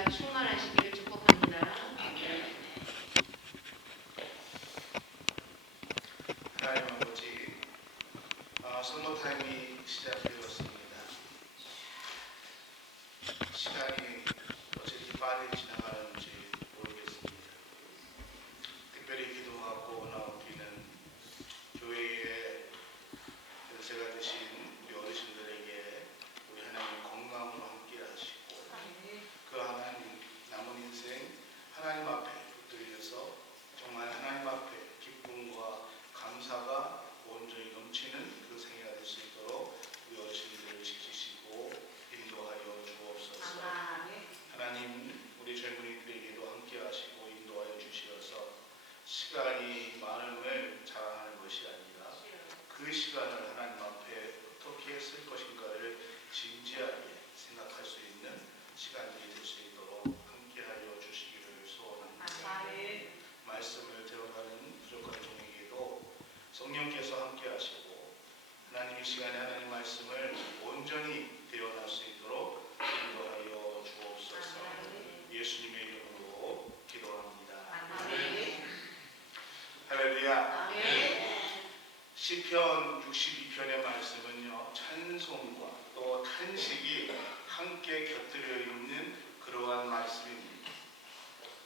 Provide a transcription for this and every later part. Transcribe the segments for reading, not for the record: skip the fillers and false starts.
시간 충만하시기를 축복합니다. 하나님 아버지, 선거 타임이 시작되었습니다. 시간이 어찌 빨리 지나가는지 모르겠습니다. 특별히 기도하고 나오기는 교회의 연세가 되신 우리 어르신들에게 우리 하나님 건강으로 함께 하시고 그 하나님 남은 인생 하나님 앞에 붙들려서 정말 하나님 앞에 기쁨과 감사가 온전히 넘치는 그 생애가 될 수 있도록 우리 어르신들을 지키시고 인도하여 주옵소서. 하나님 우리 젊은이들에게도 함께 하시고 인도하여 주시어서 시간이 많음을 자랑하는 것이 아니라 그 시간을 하나님 앞에 어떻게 쓸 것인가를 진지하게 생각할 수 있는 시간들이 될 수 있도록 함께하여 주시기를 소원합니다. 말씀을 들어가는 부족한 종에게도 성령께서 함께하시고 하나님 이 시간에 하나님 말씀을 온전히 대언할 수 있도록 인도하여 주옵소서. 예수님의 이름으로 기도합니다. 할렐루야. 시편 62편의 말씀은요, 찬송과 또 탄식이 함께 곁들여 있는 그러한 말씀입니다.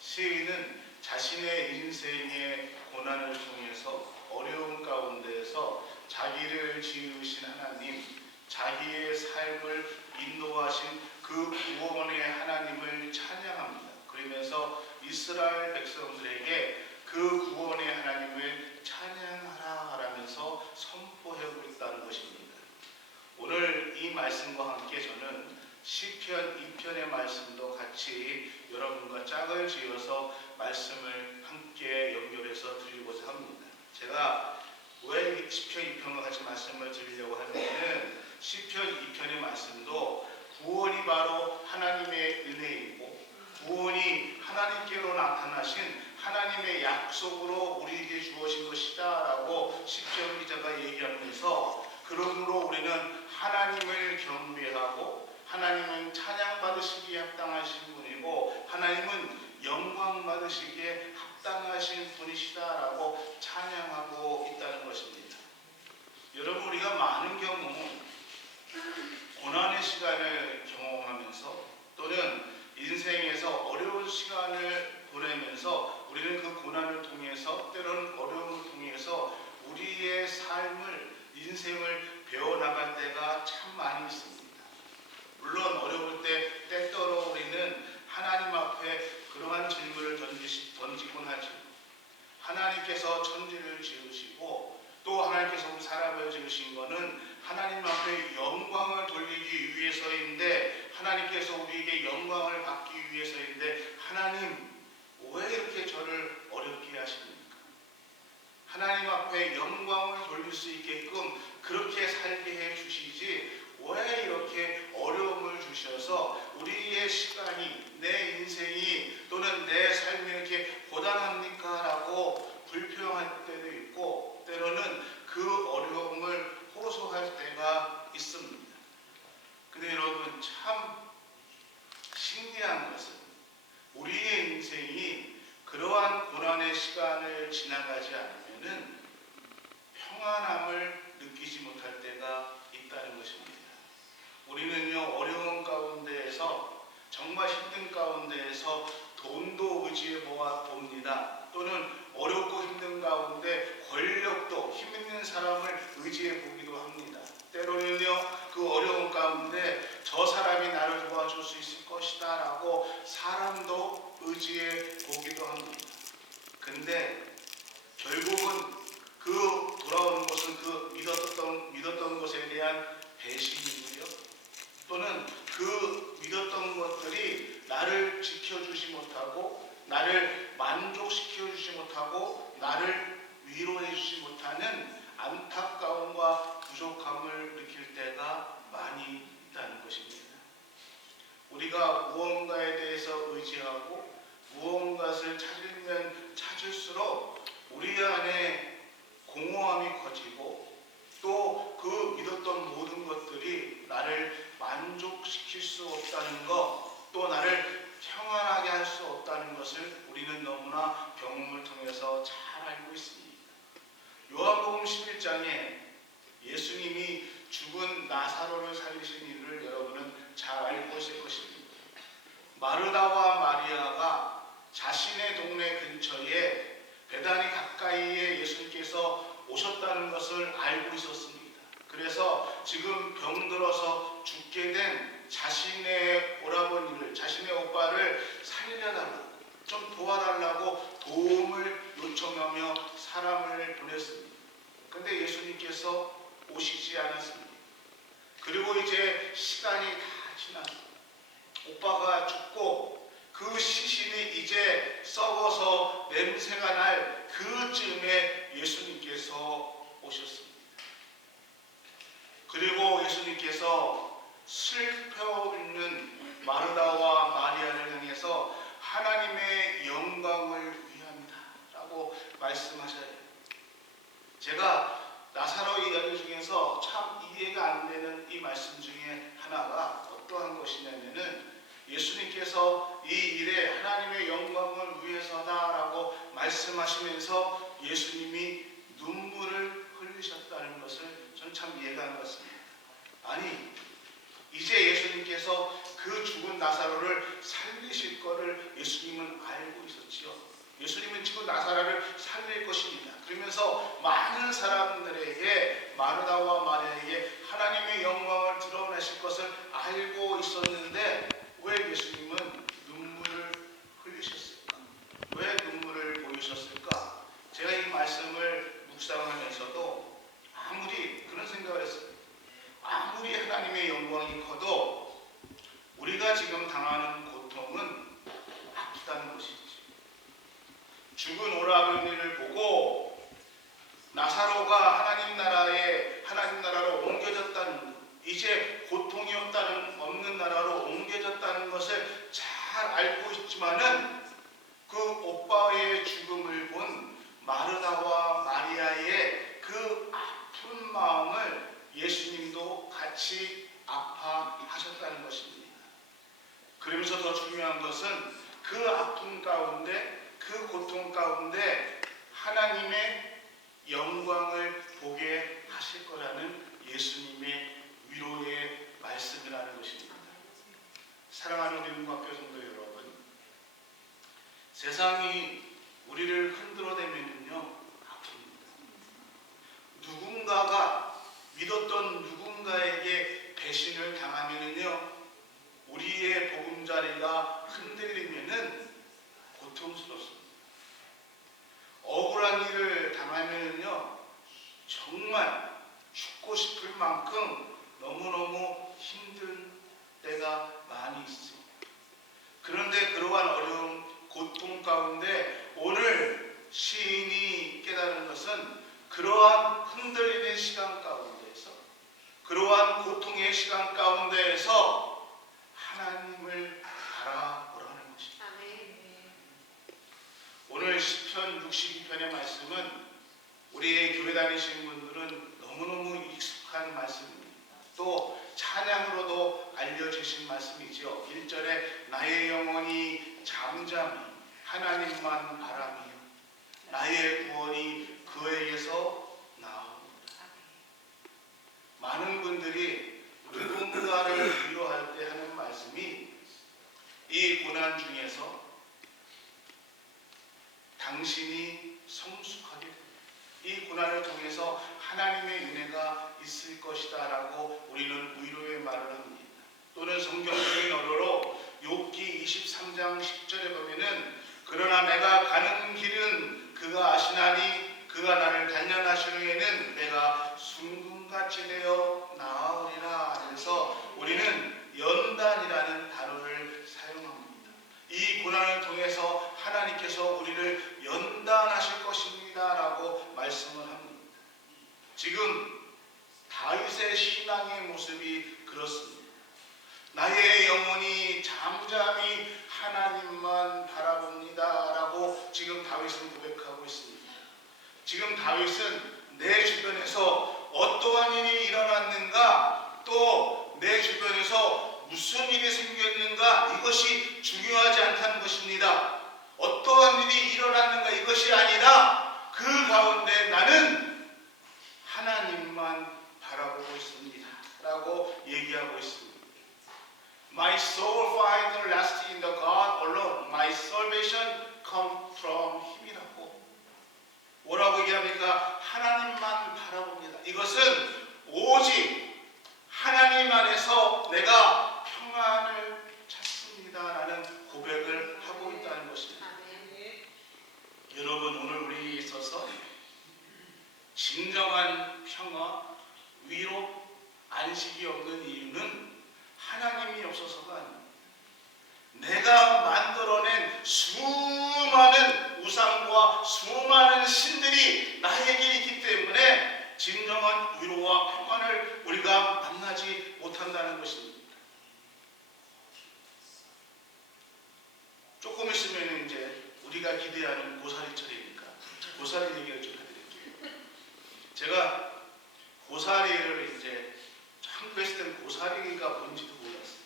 시인은 자신의 인생의 고난을 통해서 어려운 가운데에서 자기를 지으신 하나님, 자기의 삶을 인도하신 그 구원의 하나님을 찬양합니다. 그러면서 이스라엘 백성들에게 그 구원의 하나님을 찬양하라 하라면서 선포하고 있다는 것입니다. 오늘 이 말씀과 함께 저는 시편 2편의 말씀도 같이 여러분과 짝을 지어서 말씀을 함께 연결해서 드리고자 합니다. 제가 왜 시편 2편과 같이 말씀을 드리려고 하냐면 시편 2편의 말씀도 구원이 바로 하나님의 은혜이고 구원이 하나님께로 나타나신 하나님의 약속으로 우리에게 주어진 것이다 라고 시편 기자가 얘기하면서 그러므로 우리는 하나님을 경배하고 하나님은 찬양받으시기에 합당하신 분이고 하나님은 영광 받으시기에 합당하신 분이시다라고 찬양하고 있다는 것입니다. 여러분 우리가 많은 경우 고난의 시간을 경험하면서 또는 인생에서 어려운 시간을 보내면서 우리는 그 고난을 통해서 때로는 어려움을 통해서 우리의 삶을 인생을 배워나갈 때가 참 많이 있습니다. 물론 어려울 때 때때로 우리는 하나님 앞에 그러한 질문을 던지곤 하죠. 하나님께서 천지를 지으시고 또 하나님께서 우리 사람을 지으신 것은 하나님 앞에 영광을 돌리기 위해서인데 하나님께서 우리에게 영광을 받기 위해서인데 하나님 왜 이렇게 저를 어렵게 하십니까? 하나님 앞에 영광을 돌릴 수 있게끔 그렇게 살게 해 주시지 왜 이렇게 어려움을 주셔서 우리의 시간이 내 인생이 또는 내 삶이 이렇게 고단합니까? 라고 불평할 때도 있고 때로는 그 어려움을 호소할 때가 있습니다. 근데 여러분 참 신기한 것은 우리의 인생이 그러한 고난의 시간을 지나가지 않으면은 평안함을 느끼지 못할 때가 있다는 것입니다. 우리는요 어려운 가운데에서 정말 힘든 가운데에서 돈도 의지해 봅니다. 또는 어렵고 힘든 가운데 권력도 힘 있는 사람을 의지해 보기도 합니다. 때로는요 그 어려운 가운데 저 사람이 나를 도와줄 수 있을 것이다 라고 사람도 의지해 보기도 합니다. 근데 결국은 그 돌아오는 것은 그 믿었던 것에 대한 배신이고요. 또는 그 믿었던 것들이 나를 지켜주지 못하고 나를 만족시켜주지 못하고 나를 위로해주지 못하는 안타까움과 부족함을 느낄 때가 많이 있다는 것입니다. 우리가 무언가에 대해서 의지하고 무언가를 찾으면 찾을수록 우리 안에 공허함이 커지고 또 그 믿었던 모든 것들이 나를 만족시킬 수 없다는 것, 또 나를 평안하게 할 수 없다는 것을 우리는 너무나 경험을 통해서 잘 알고 있습니다. 요한복음 11장에 예수님이 죽은 나사로를 살리신 일을 여러분은 잘 알고 있을 것입니다. 마르다와 마리아가 자신의 동네 근처에 베다니 가까이에 예수님께서 오셨다는 것을 알고 있었습니다. 그래서 지금 병들어서 죽게 된 자신의 오라버니를, 자신의 오빠를 살려달라고, 좀 도와달라고 도움을 요청하며 사람을 보냈습니다. 근데 예수님께서 오시지 않았습니다. 그리고 이제 시간이 다 지났습니다. 오빠가 죽고 그 시신이 이제 썩어서 냄새가 날 그쯤에 예수님께서 오셨습니다. 그리고 예수님께서 슬퍼 있는 마르다와 마리아를 향해서 하나님의 영광을 위함이다 라고 말씀하셔요. 제가 나사로 이야기 중에서 참 이해가 안 되는 이 말씀 중에 하나가 어떠한 것이냐면은 예수님께서 이 일에 하나님의 영광을 위해서다라고 말씀하시면서 예수님이 눈물을 흘리셨다는 것을 전 참 이해가 안 갔습니다. 아니, 이제 예수님께서 그 죽은 나사로를 살리실 거를 예수님은 알고 있었지요. 예수님은 지금 나사로를 살릴 것입니다. 그러면서 많은 사람들에게, 마르다와 마리아에게 하나님의 영광을 드러내실 것을 알고 있었는데 왜 예수님은 눈물을 흘리셨을까? 왜 눈물을 보이셨을까? 제가 이 말씀을 묵상하면서도 아무리 그런 생각을 했어요. 아무리 하나님의 영광이 커도 우리가 지금 당하는 고통은 아프다는 것이지. 죽은 오라버니를 보고 나사로가 하나님 나라로 옮겨졌다는 것, 이제 고통이 없는 나라로 옮겨졌다는 것을 잘 알고 있지만은 그 오빠의 죽음을 본 마르다와 마리아의 그 아픈 마음을 예수님도 같이 아파하셨다는 것입니다. 그러면서 더 중요한 것은 그 아픔 가운데, 그 고통 가운데 하나님의 영광을 보게 하실 거라는 예수님의 위로의 말씀이라는 것입니다. 사랑하는 우리 문학교 성도 여러분, 세상이 우리를 흔들어대면요 아픕니다. 누군가가 믿었던 누군가에게 배신을 당하면은요 우리의 보금자리가 흔들리면은 고통스럽습니다. 억울한 일을 당하면은요 정말 죽고 싶을 만큼 너무너무 힘든 때가 많이 있습니다. 그런데 그러한 어려움, 고통 가운데 오늘 시인이 깨달은 것은 그러한 흔들리는 시간 가운데에서, 그러한 고통의 시간 가운데에서 하나님을 바라보라는 것입니다. 오늘 시편 62편의 말씀은 우리 교회 다니시는 분들은 너무너무 익숙한 말씀입니다. 또 찬양으로도 알려주신 말씀이죠. 1절에 나의 영혼이 잠잠히 하나님만 바라며 나의 구원이 그에게서 나옵니다. 많은 분들이 누군가를 위로할 때 하는 말씀이 이 고난 중에서 당신이 성숙하게 됩니다. 이 고난을 통해서 하나님의 은혜가 있을 것이다 라고 우리는 위로의 말을 합니다. 또는 성경적인 언어로 욥기 23장 10절에 보면은 그러나 내가 가는 길은 그가 아시나니 그가 나를 단련하신 후에는 내가 순금같이 되어 나으리라. 그래서 우리는 연단이라는 단어를 사용합니다. 이 고난을 통해서 하나님께서 우리를 연단하실 것입니다 라고 말씀을 합니다. 지금 다윗의 신앙의 모습이 그렇습니다. 나의 영혼이 잠잠히 하나님만 바라봅니다 라고 지금 다윗은 고백하고 있습니다. 지금 다윗은 내 주변에서 어떠한 일이 일어났는가, 또 내 주변에서 무슨 일이 생겼는가, 이것이 중요하지 그 가운데 나는 하나님만 바라보고 있습니다 라고 얘기하고 있습니다. My soul finds rest in the God alone. My salvation comes from Him이라고. 뭐라고 얘기합니까? 하나님만 바라봅니다. 이것은 오직 하나님 안에서 내가 평안을 찾습니다라는 고백을 하고 있다는 것입니다. 여러분, 오늘 우리에 있어서 진정한 평화, 위로, 안식이 없는 이유는 하나님이 없어서가 아닙니다. 내가 만들어낸 수많은 우상과 수많은 신들이 나에게 있기 때문에 진정한 위로와 평안을 우리가 만나지 못한다는 것입니다. 조금 있으면 이제 우리가 기대하는 고사리철이니까 고사리 얘기를 좀 해드릴게요. 제가 고사리를 이제 한국에 있을 때는 고사리가 뭔지도 몰랐어요.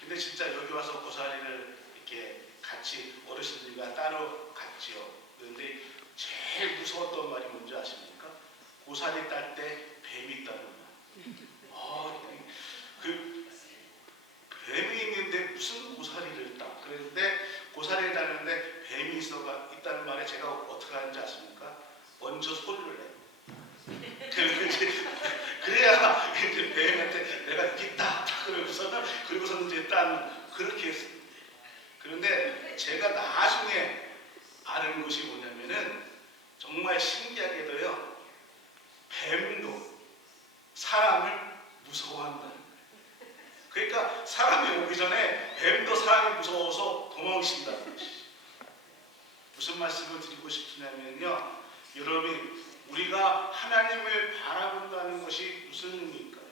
근데 진짜 여기 와서 고사리를 이렇게 같이 어르신들과 따로 갔지요. 그런데 제일 무서웠던 말이 뭔지 아십니까? 고사리 딸 때 뱀이 있다는 말. 그 뱀이 있는데 무슨 고사리를 따? 그런데 고사리를 따는데 뱀이 있다는 말에 제가 어떻게 하는지 아십니까? 먼저 소리를 내요. 그래야 이제 뱀한테 내가 여기 있다 그러고서는 이제 그렇게 했습니다. 그런데 제가 나중에 아는 것이 뭐냐면은 정말 신기하게도요, 뱀도 사람을 무서워한다는 거예요. 그러니까 사람이 오기 전에 뱀도 사람이 무서워서 도망친다는 것이죠. 무슨 말씀을 드리고 싶으냐면요, 여러분, 우리가 하나님을 바라본다는 것이 무슨 의미일까요?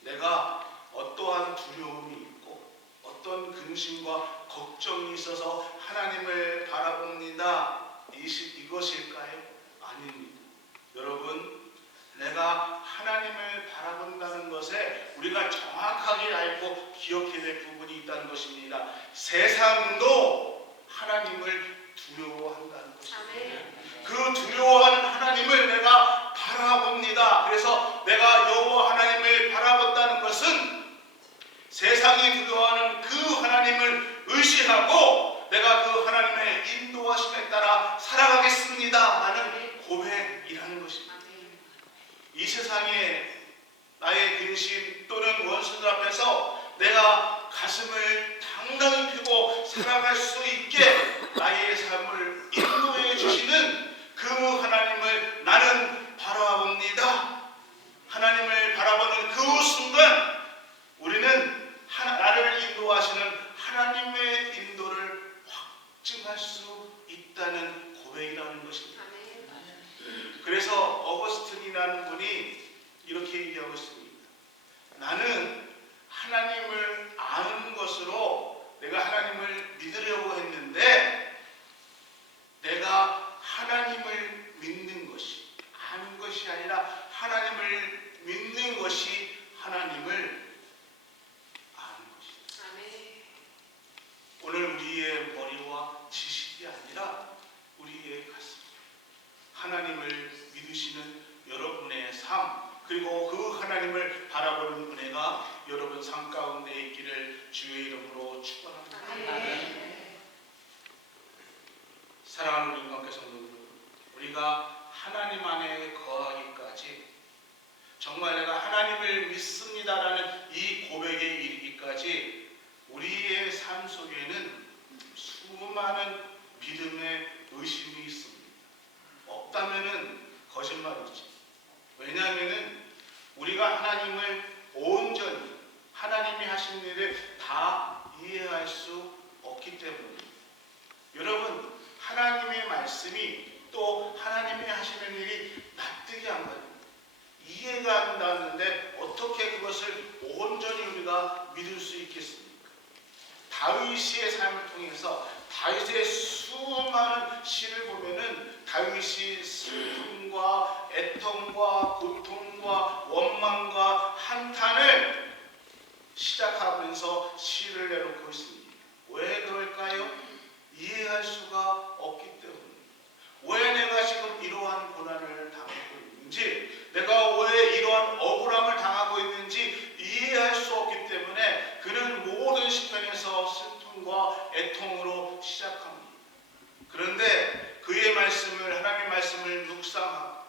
내가 어떠한 두려움이 있고 어떤 근심과 걱정이 있어서 하나님을 바라봅니다. 이것일까요? 아닙니다. 여러분, 내가 하나님을 바라본다는 것에 우리가 정확하게 알고 기억해야 될 부분이 있다는 것입니다. 세상도 하나님을 두려워한다는 것입니다. 그 두려워하는 하나님을 내가 바라봅니다. 그래서 내가 여호와 하나님을 바라본다는 것은 세상이 두려워하는 그 하나님을 의식하고 내가 그 하나님의 인도하심에 따라 살아가겠습니다 라는 고백이라는 것입니다. 이 세상에 나의 근심 또는 원수들 앞에서 내가 가슴을 당당히 펴고 살아갈 수 있게 나의 삶을 인도해 주시는 그 하나님을 나는 바라봅니다. 하나님을 바라보는 그 순간 우리는 나를 인도하시는 하나님의 인도를 확증할 수 있다는 고백이라는 것입니다. 그래서 어거스틴이라는 분이 이렇게 얘기하고 있습니다. 나는 하나님을 아는 것으로 내가 하나님을 믿으려고 했는데 내가 하나님을 믿는 것이 아는 것이 아니라 하나님을 믿는 것이 하나님을 아는 것이다. 오늘 우리의 머리와 지식이 아니라 우리의 가슴, 하나님을 믿으시는 여러분의 삶, 그리고 그 하나님을 바라보는 은혜가 여러분 삶 가운데 있기를 주의 이름으로 축원합니다. 사랑하는 우리 관계 성도들, 우리가 하나님 안에 거하기까지, 정말 내가 하나님을 믿습니다라는 이 고백에 이르기까지 우리의 삶 속에는 수많은 믿음의 의심이 있습니다. 없다면은 거짓말이지. 왜냐하면은 우리가 하나님을 온전히 하나님이 하신 일을 다 이해할 수 없기 때문입니다. 여러분, 하나님의 말씀이 또 하나님이 하시는 일이 납득이 안 가요. 이해가 안 가는데 어떻게 그것을 온전히 우리가 믿을 수 있겠습니까? 다윗의 삶을 통해서 다윗의 수많은 시를 보면은 다윗이 슬픔과 애통과 고통과 원망과 한탄을 시작하면서 시를 내놓고 있습니다. 왜 그럴까요? 이해할 수가 없기 때문에. 왜 내가 지금 이러고 애통으로 시작합니다. 그런데 그의 말씀을, 하나님의 말씀을 묵상하고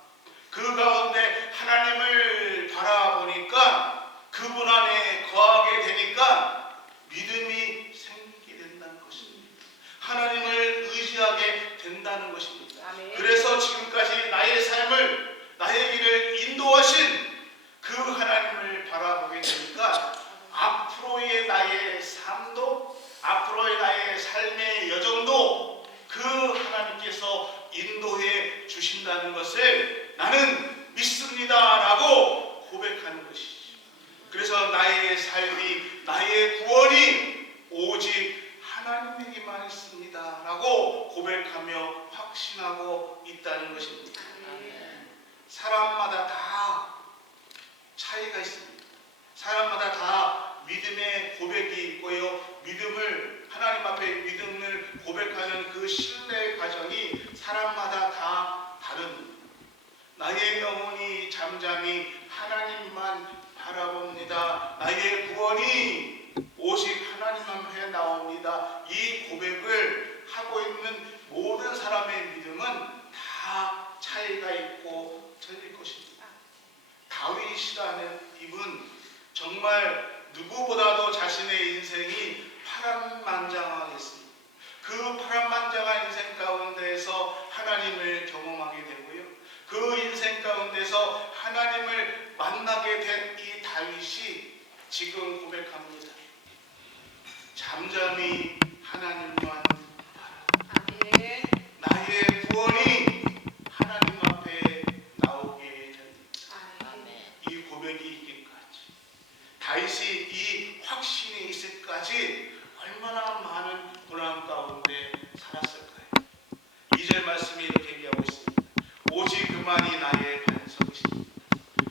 그 가운데 하나님을 바라보니까 그분 안에 거하게 되니까 믿음이 생기게 된다는 것입니다. 하나님을 의지하게 된다는 것입니다. 아멘. 그래서 지금까지 나의 삶을, 나의 길을 인도하신 그 하나님을 바라보게 되니까 앞으로의 나의 삶도, 앞으로의 나의 삶의 여정도 그 하나님께서 인도해 주신다는 것을 나는 믿습니다라고 고백하는 것이죠. 그래서 나의 삶이, 나의 구원이 오직 하나님에게만 있습니다라고 고백하며 확신하고 있다는 것입니다. 사람마다 다 차이가 있습니다. 사람마다 다 믿음의 고백이 있고요. 믿음을, 하나님 앞에 믿음을 고백하는 그 신뢰의 과정이 사람마다 다 다릅니다. 나의 영혼이 잠잠히 하나님만 바라봅니다. 나의 구원이 오직 하나님 앞에 나옵니다. 이 고백을 하고 있는 모든 사람의 믿음은 다 차이가 있고 틀릴 것입니다. 다윗이라는 이분 정말 누구보다도 자신의 인생이 파란만장하겠습니다. 그 파란만장한 인생 가운데에서 하나님을 경험하게 되고요. 그 인생 가운데서 하나님을 만나게 된 이 다윗이 지금 고백합니다. 잠잠히 하나님만 바라. 나의 구원이 하나님 앞에 나오게 됩니다. 이 고백이 있기까지, 다윗이 이 확신이 있을까지 얼마나 많은 고난 가운데 살았을까요? 2절 말씀이 이렇게 얘기하고 있습니다. 오직 그만이 나의 반석이십니다.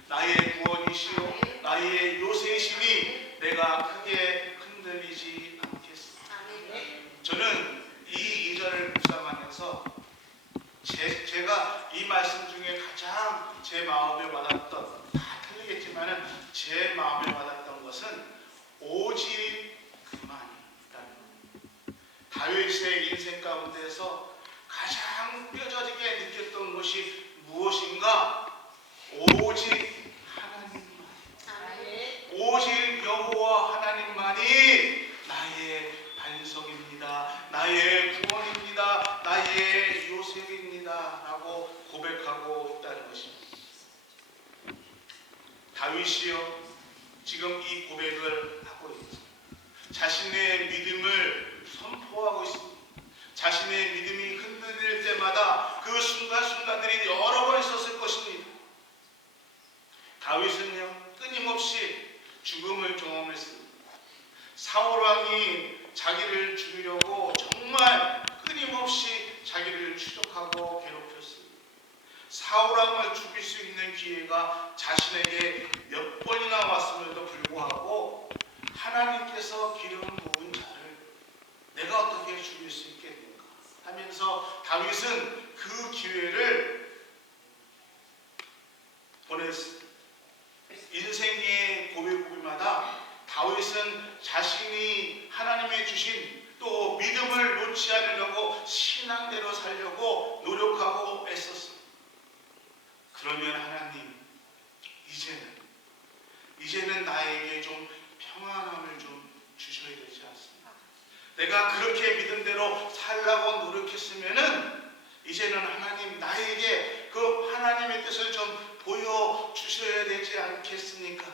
나의 구원이시요 나의 요새시니 내가 크게 흔들리지 않겠습니다. 저는 이 2절을 묵상하면서 제가 이 말씀 중에 가장 제 마음에 와닿았던, 다 틀리겠지만은 제 마음에 와닿았던 것은 오직 그만이라는 것. 다윗의 인생 가운데서 가장 뼈저리게 느꼈던 것이 무엇인가? 오직 하나님만, 오직 여호와 하나님만이 나의 반석입니다. 나의 구원입니다. 나의 요셉입니다. 라고 고백하고 있다는 것입니다. 다윗이요, 지금 이 고백을 하고 있습니다. 자신의 믿음을 선포하고 있습니다. 자신의 믿음이 흔들릴 때마다 그 순간순간들이 여러 번 있었을 것입니다. 다윗은요, 끊임없이 죽음을 경험했습니다. 사울왕이 자기를 죽이려고 정말 끊임없이 자기를 추적하고 괴롭혔습니다. 사울왕을 죽일 수 있는 기회가 자신에게 몇 번이나 왔음에도 불구하고 하나님께서 기름 부은 자를 내가 어떻게 죽일 수 있겠는가 하면서 다윗은 그 기회를 보냈습니다. 인생의 고비고비마다 다윗은 자신이 하나님의 주신 또 믿음을 놓지 않으려고 신앙대로 살려고 노력하고 애썼습니다. 그러면 하나님, 이제는 나에게 좀 평안함을 좀 주셔야 되지 않습니까? 내가 그렇게 믿음대로 살라고 노력했으면은 이제는 하나님, 나에게 그 하나님의 뜻을 좀 보여주셔야 되지 않겠습니까?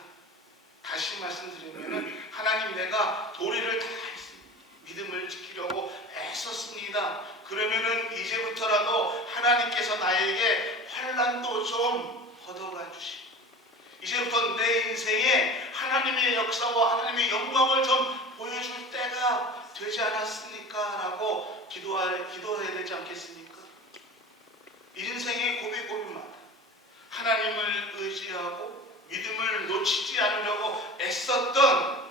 다시 말씀드리면은 하나님, 내가 도리를 다 했습니다. 믿음을 지키려고 애썼습니다. 그러면은 이제부터라도 하나님께서 나에게 환난도 좀 걷어가 주시고 이제부터 내 인생에 하나님의 역사와 하나님의 영광을 좀 보여줄 때가 되지 않았습니까? 라고 기도해야 되지 않겠습니까? 인생의 고비고비마다 하나님을 의지하고 믿음을 놓치지 않으려고 애썼던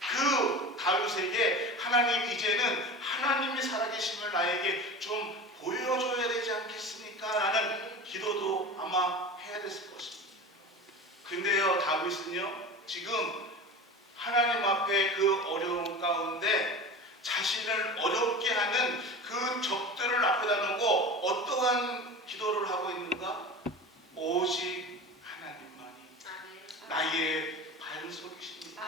그 다윗에게 하나님, 이제는 하나님이 살아계심을 나에게 좀 보여줘야 되지 않겠습니까? 라는 기도도 아마 해야 됐을 것입니다. 근데요, 다윗은요, 지금 하나님 앞에 그 어려움 가운데 자신의 자신을 어렵게 하는 그 적들을 앞에다 놓고 어떠한 기도를 하고 있는가? 오직 하나님만이 나의 반석이십니다.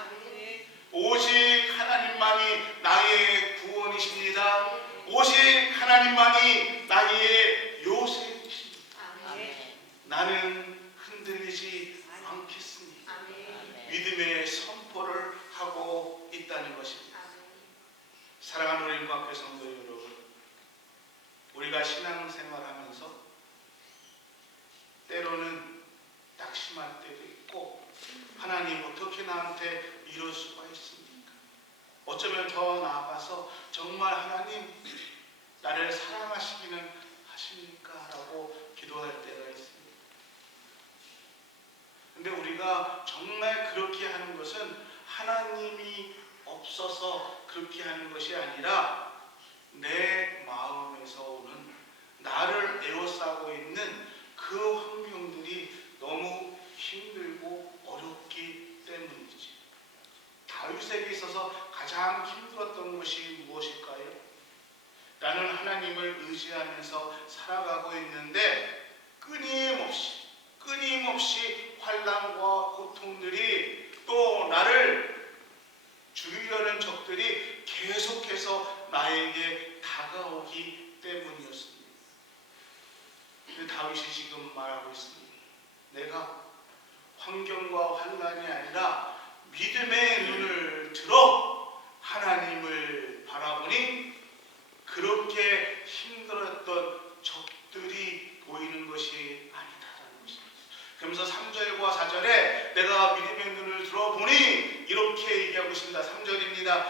오직 하나님만이 나의 구원이십니다. 오직 하나님만이 나의 요새이십니다. 나는 흔들리지 않겠으니 믿음의 선포를 하고 있다는 것입니다. 사랑하는 우리 인과학교 성도 여러분, 우리가 신앙생활하면서 때로는 낙심할 때도 있고 하나님 어떻게 나한테 이럴 수가 있습니까? 어쩌면 더 나아가서 정말 하나님 나를 사랑하시기는 하십니까? 라고 기도할 때가 있습니다. 근데 우리가 정말 그렇게 하는 것은 하나님이 없어서 그렇게 하는 것이 아니라 내 마음에서 오는 나를 에워싸고 있는 그 환경들이 너무 힘들고 어렵기 때문이지. 다윗에게 있어서 가장 힘들었던 것이 무엇일까요? 나는 하나님을 의지하면서 살아가고 있는데 끊임없이 환난과 고통들이 또 나를 죽이려는 적들이 계속해서 나에게 다가오기 때문이었습니다. 근데 다윗이 지금 말하고 있습니다. 내가 환경과 환난이 아니라 믿음의 눈을 들어 하나님을 바라보니 그렇게 힘들었던 적들이 보이는 것이 아니다라는 것입니다. 그러면서 3절과 4절에 내가 믿음의 눈을 들어보니 이렇게 얘기하고 있습니다. 3절입니다.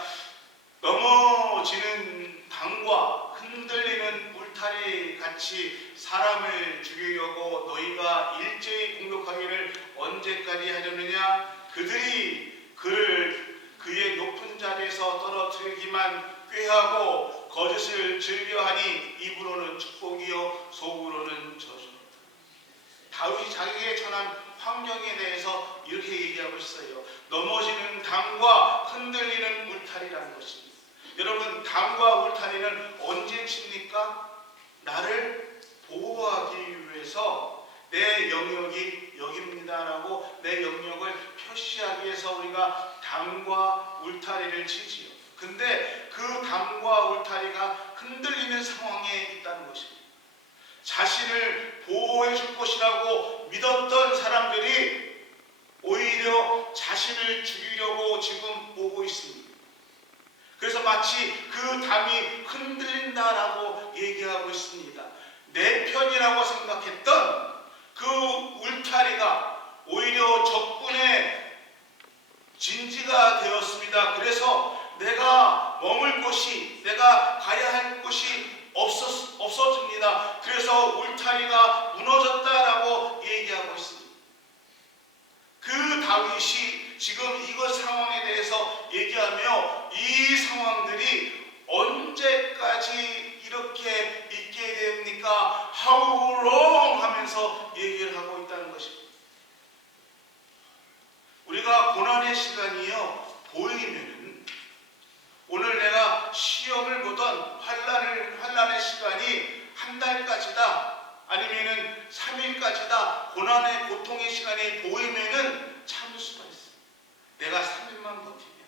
넘어지는 강과 흔들리는 울타리 같이 사람을 죽이려고 너희가 일제히 공격하기를 언제까지 하려느냐? 그들이 그의 높은 자리에서 떨어뜨리기만 꾀하고 거짓을 즐겨하니 입으로는 축복이요 속으로는 저주. 다윗이 자기에게 처한 환경에 대해서 이렇게 얘기하고 있어요. 넘어지는 담과 흔들리는 울타리라는 것입니다. 여러분, 담과 울타리는 언제 칩니까? 나를 보호하기 위해서 내 영역이 여기입니다라고 내 영역을 표시하기 위해서 우리가 담과 울타리를 치지요. 근데 그 담과 울타리가 흔들리는 상황에 있다는 것입니다. 자신을 보호해 줄 것이라고 믿었던 사람들이 오히려 자신을 죽이려고 지금 오고 있습니다. 그래서 마치 그 담이 흔들린다라고 얘기하고 있습니다. 내 편이라고 생각했던 그 울타리가 오히려 적군의 진지가 되었습니다. 그래서 내가 머물 곳이, 내가 가야 할 곳이 없어집니다. 그래서 울타리가 무너졌다라고 얘기하고 있습니다. 그 다윗이 지금 이것 상황에 대해서 얘기하며 이 상황들이 언제까지 이렇게 있게 됩니까? How long? 하면서 얘기를 하고 있다는 것입니다. 우리가 고난의 시간이요 보이면은 오늘 내가 시험을 보던 환난의 시간이 한 달까지다 아니면은 3일까지다 고난의 고통의 시간이 보이면은 참을 수가 있어. 내가 3일만 버티면,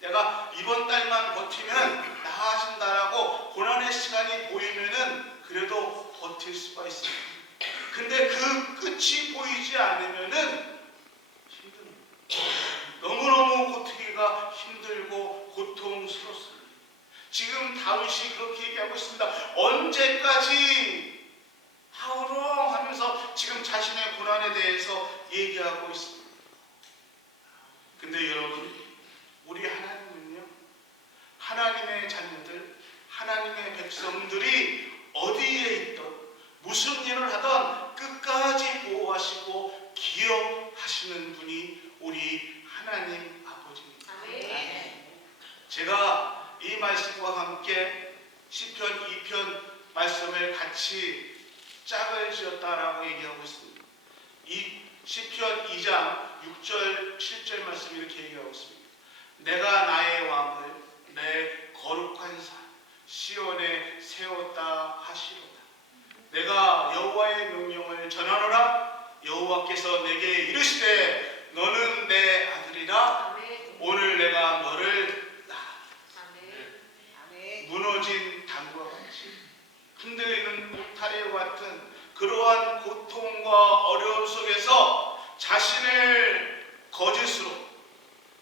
내가 이번 달만 버티면 나아진다라고 고난의 시간이 보이면은 그래도 버틸 수가 있습니다. 근데 그 끝이 보이지 않으면은 너무너무 버티기가 힘들고 고통스럽습니다. 지금 다윗이 그렇게 얘기하고 있습니다. 언제까지 하오롱 하면서 지금 자신의 고난에 대해서 얘기하고 있습니다. 근데 여러분, 우리 하나님은요, 하나님의 자녀들, 하나님의 백성들이 어디에 있든 무슨 일을 하든 끝까지 보호하시고 기억하시는 분이 우리 하나님 아버지입니다. 제가 이 말씀과 함께 시편 2편 말씀을 같이 짝을 지었다라고 얘기하고 있습니다. 이 시편 2장 6절 7절 말씀 이렇게 얘기하고 있습니다. 내가 나의 왕을 내 거룩한 산 시온에 세웠다 하시로다. 내가 여호와의 명령을 전하노라. 여호와께서 내게 이르시되 너는 내 아들이라. 아멘. 오늘 내가 너를 낳았다. 아멘. 무너진 당과 같이 흔들리는 울타리와 같은 그러한 고통과 어려움 속에서 자신을 거짓으로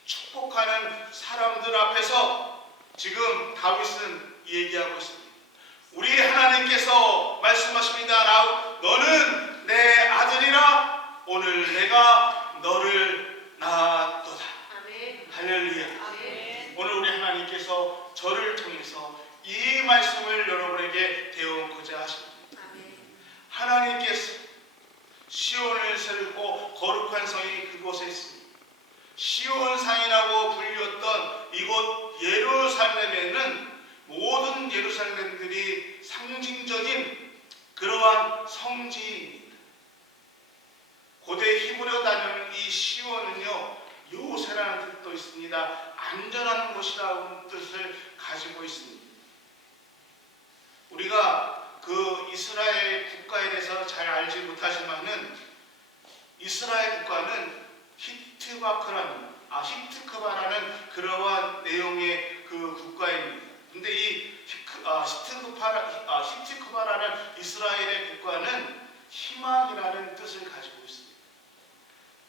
축복하는 사람들 앞에서 지금 다윗은 얘기하고 있습니다. 우리 하나님께서 말씀하십니다. 너는 내 아들이라. 오늘 내가 너를 낳았도다. 아멘. 할렐루야. 아멘. 오늘 우리 하나님께서 저를 통해서 이 말씀을 여러분에게 배우고자 하십니다. 아멘. 하나님께서 시온을 세우고 거룩한 성이 그곳에 있습니다. 시온상이라고 불렸던 이곳 예루살렘에는 모든 예루살렘들이 상징적인 그러한 성지입니다. 고대 히브리어 단어는 이 시온은요, 요새라는 뜻도 있습니다. 안전한 곳이라는 뜻을 가지고 있습니다. 우리가 그 이스라엘 국가에 대해서 잘 알지 못하지만은 이스라엘 국가는 히트크바라는 그러한 내용의 그 국가입니다. 근데 이 히트크바라는 이스라엘의 국가는 희망이라는 뜻을 가지고 있습니다.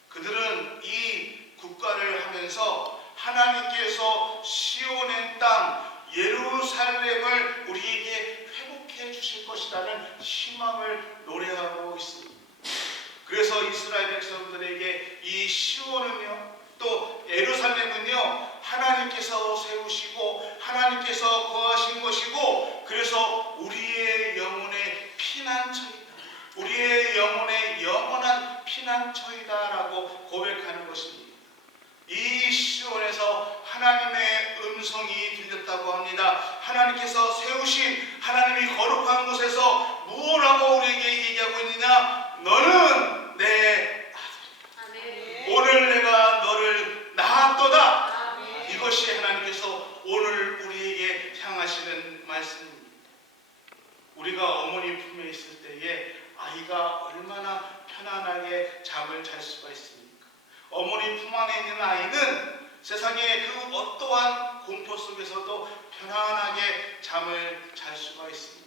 그들은 이 국가를 하면서 하나님께서 시온의 땅 예루살렘을 우리에게 회복해 주실 것이라는 희망을 노래하고 있습니다. 그래서 이스라엘 백성들에게 이 시온은요, 또 예루살렘은요, 하나님께서 세우시고 하나님께서 거하신 것이고, 그래서 우리의 영혼의 피난처이다, 우리의 영혼의 영원한 피난처이다라고 고백하는 것입니다. 이 시온에서 하나님의 음성이 들렸다고 합니다. 하나님께서 세우신 하나님이 거룩한 곳에서 무엇라고 우리에게 얘기하고 있느냐? 너는 내 아들. 오늘 내가 너를 낳았도다. 아멘. 이것이 하나님께서 오늘 우리에게 향하시는 말씀입니다. 우리가 어머니 품에 있을 때에 아이가 얼마나 편안하게 잠을 잘 수가 있습니까? 어머니 품 안에 있는 아이는 세상의 그 어떠한 공포 속에서도 편안하게 잠을 잘 수가 있습니다.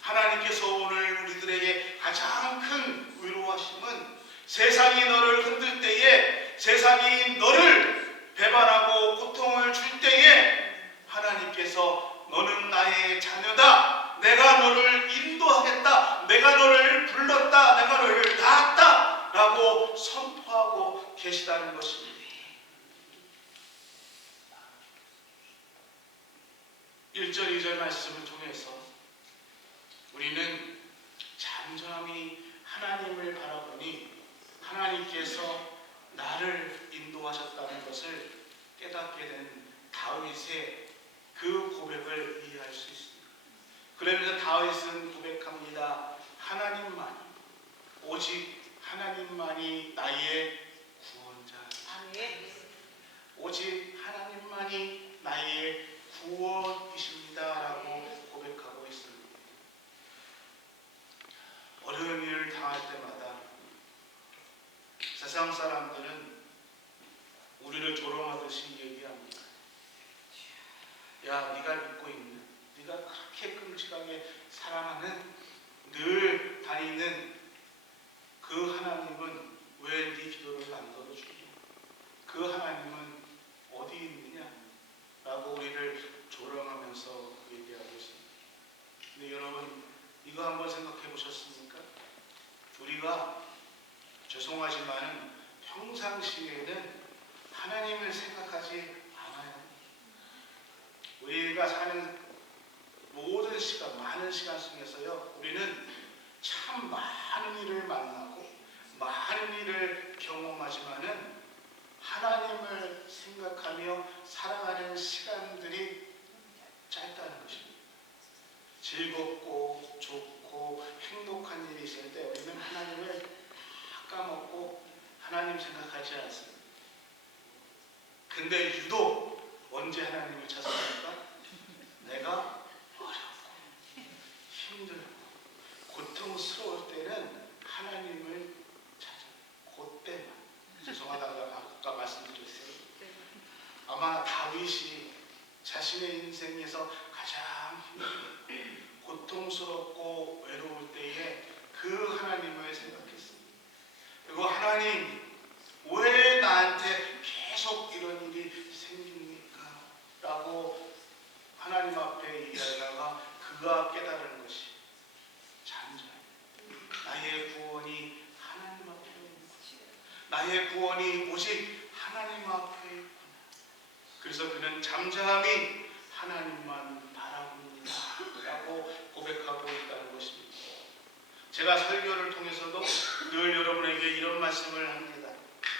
하나님께서 오늘 우리들에게 가장 큰 위로하심은 세상이 너를 흔들 때에, 세상이 너를 배반하고 고통을 줄 때에 하나님께서 너는 나의 자녀다, 내가 너를 인도하겠다, 내가 너를 불렀다, 내가 너를 낳았다 라고 선포하고 계시다는 것입니다. 1절 2절 말씀을 통해서 우리는 잠잠히 하나님을 바라보니 하나님께서 나를 인도하셨다는 것을 깨닫게 된 다윗의 그 고백을 이해할 수 있습니다. 그러면서 다윗은 고백합니다. 하나님만이, 오직 하나님만이 나의 구원자, 오직 하나님만이 나의 구원이십니다 라고 고백하고 있습니다. 어려운 일을 당할 때마다 세상 사람들은 우리를 조롱하듯이 얘기합니다. 야, 네가 믿고 있는, 네가 그렇게 끔찍하게 사랑하는, 늘 다니는 그 하나님은 왜 네 기도를 안 들어주냐? 그 하나님은 어디 있느냐? 라고 우리를 조롱하면서 얘기하고 있습니다. 근데 여러분, 이거 한번 생각해 보셨습니까? 우리가 죄송하지만 평상시에는 하나님을 생각하지 않아요. 우리가 사는 모든 시간, 많은 시간 속에서요, 우리는 참 많은 일을 만나고 많은 일을 경험하지만은 하나님을 생각하며 살아가는 시간들이 짧다는 것입니다. 즐겁고 좋고 행복한 일이 있을 때 우리는 하나님을 다 까먹고 하나님 생각하지 않습니다. 근데 유독 언제 하나님을 찾습니까? 그가 깨달은 것이 잠잠. 나의 구원이 하나님 앞에 있구나. 나의 구원이 오직 하나님 앞에 있구나. 그래서 그는 잠잠히 하나님만 바라봅니다 라고 고백하고 있다는 것입니다. 제가 설교를 통해서도 늘 여러분에게 이런 말씀을 합니다.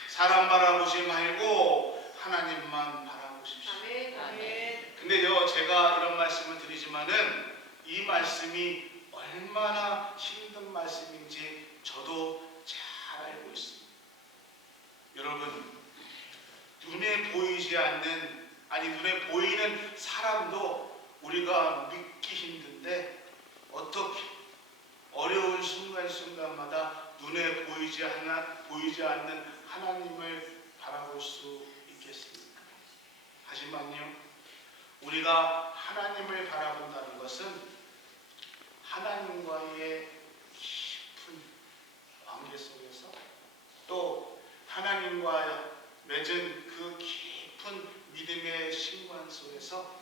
사람 바라보지 말고 하나님만 바라보십시오. 아멘. 근데요, 제가 이런 말씀을 드리지만은 이 말씀이 얼마나 힘든 말씀인지 저도 잘 알고 있습니다. 여러분, 눈에 보이지 않는, 아니 눈에 보이는 사람도 우리가 믿기 힘든데 어떻게 어려운 순간순간마다 눈에 보이지 않는 하나님을 바라볼 수 있겠습니까? 하지만요, 우리가 하나님을 바라본다는 것은 하나님과의 깊은 관계 속에서 또 하나님과 맺은 그 깊은 믿음의 신관 속에서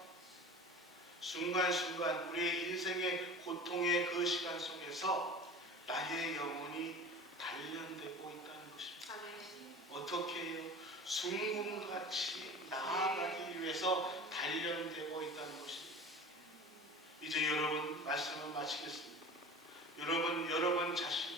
순간순간 우리의 인생의 고통의 그 시간 속에서 나의 영혼이 단련되고 있다는 것입니다. 어떻게 해요? 순금같이 나아가기 위해서 단련되고 있다는 것입니다. 이제 여러분 말씀을 마치겠습니다. 여러분 자신